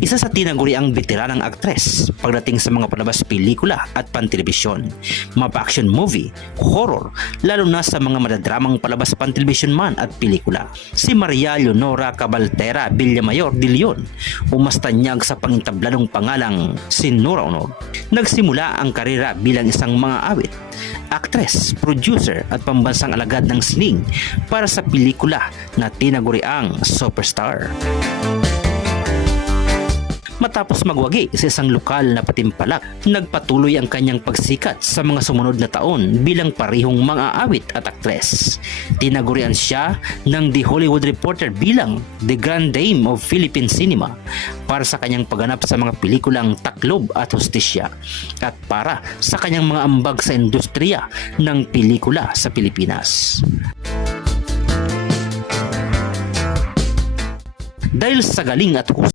Isa sa tinaguriang veteranang aktres pagdating sa mga palabas pelikula at pantelebisyon, mapa-action movie, horror, lalo na sa mga madadramang palabas pantelebisyon man at pelikula. Si Maria Leonora Cabaltera Villamayor de Leon, umastanyag sa pangintablanong pangalang si Nora Honor. Nagsimula ang karera bilang isang mga awit, aktres, producer at pambansang alagad ng sining para sa pelikula na tinaguriang Superstar. Matapos magwagi sa isang lokal na patimpalak, nagpatuloy ang kanyang pagsikat sa mga sumunod na taon bilang parehong mga awit at aktres. Tinagurian siya ng The Hollywood Reporter bilang The Grand Dame of Philippine Cinema para sa kanyang pagganap sa mga pelikulang Taklob at Hustisya at para sa kanyang mga ambag sa industriya ng pelikula sa Pilipinas. Dahil sa galing at